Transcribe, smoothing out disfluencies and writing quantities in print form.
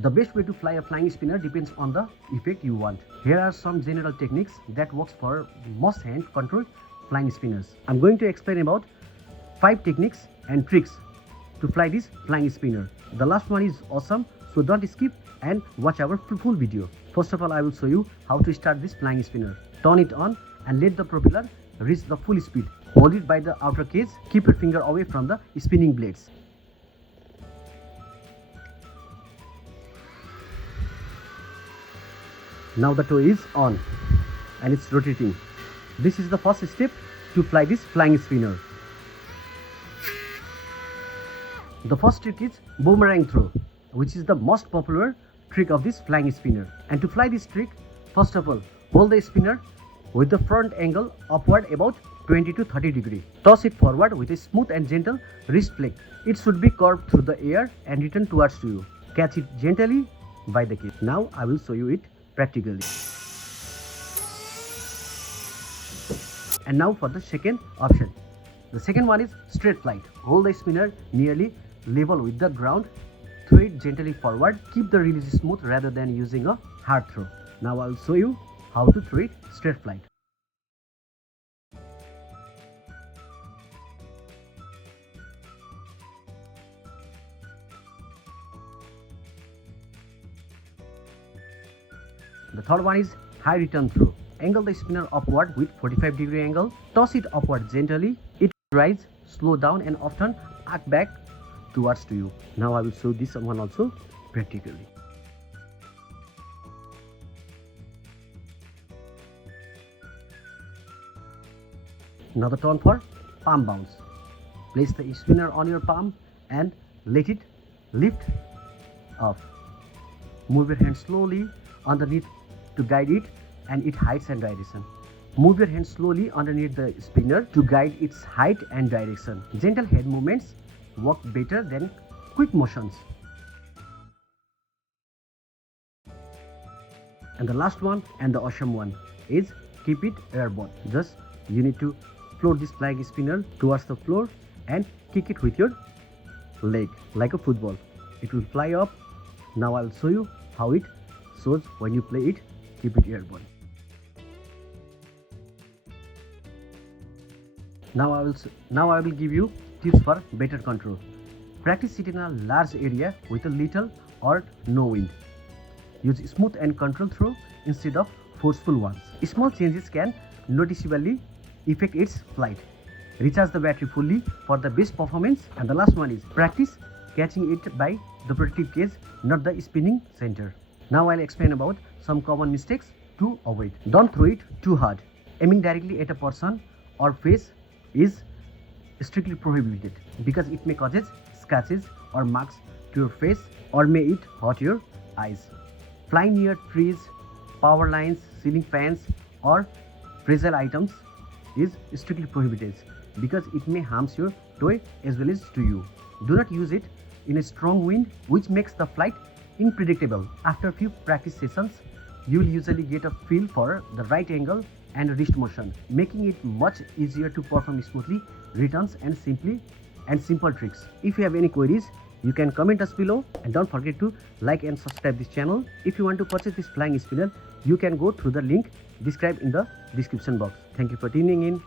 The best way to fly a flying spinner depends on the effect you want. Here are some general techniques that works for most hand controlled flying spinners. I'm going to explain about 5 techniques and tricks to fly this flying spinner. The last one is awesome, so don't skip and watch our full video. First of all, I will show you how to start this flying spinner. Turn it on and let the propeller reach the full speed. Hold it by the outer cage. Keep your finger away from the spinning blades. Now the toe is on and it's rotating. This is the first step to fly this flying spinner. The first trick is boomerang throw, which is the most popular trick of this flying spinner. And to fly this trick, first of all, hold the spinner with the front angle upward about 20 to 30 degrees. Toss it forward with a smooth and gentle wrist flick. It should be curved through the air and return towards you. Catch it gently by the cage. Now I will show you it practically. And now for the second option. The second one is straight flight. Hold the spinner nearly level with the ground. Throw it gently forward. Keep the release smooth rather than using a hard throw. Now I will show you how to throw it straight flight. The third one is high return throw. Angle the spinner upward with 45-degree angle. Toss it upward gently. It rise, slow down and often arc back towards to you. Now I will show this one also practically. Now the turn for palm bounce. Place the spinner on your palm and let it lift up. Move your hand slowly underneath to guide it and its height and direction. Move your hand slowly underneath the spinner to guide its height and direction. Gentle head movements work better than quick motions. And the last one and the awesome one is keep it airborne. Just you need to float this flying spinner towards the floor and kick it with your leg like a football. It will fly up. Now I will show you how it shows when you play it. Keep it airborne. Now I will give you tips for better control. Practice it in a large area with a little or no wind. Use smooth and controlled throw instead of forceful ones. Small changes can noticeably affect its flight. Recharge the battery fully for the best performance. And the last one is practice catching it by the protective cage, not the spinning center. Now I'll explain about some common mistakes to avoid. Don't throw it too hard. Aiming directly at a person or face is strictly prohibited because it may cause scratches or marks to your face or may it hurt your eyes. Flying near trees, power lines, ceiling fans or fragile items is strictly prohibited because it may harm your toy as well as to you. Do not use it in a strong wind which makes the flight unpredictable. After a few practice sessions, you will usually get a feel for the right angle and wrist motion, making it much easier to perform smoothly returns and simple tricks. If you have any queries, you can comment us below and don't forget to like and subscribe this channel. If you want to purchase this flying spinner, you can go through the link described in the description box. Thank you for tuning in.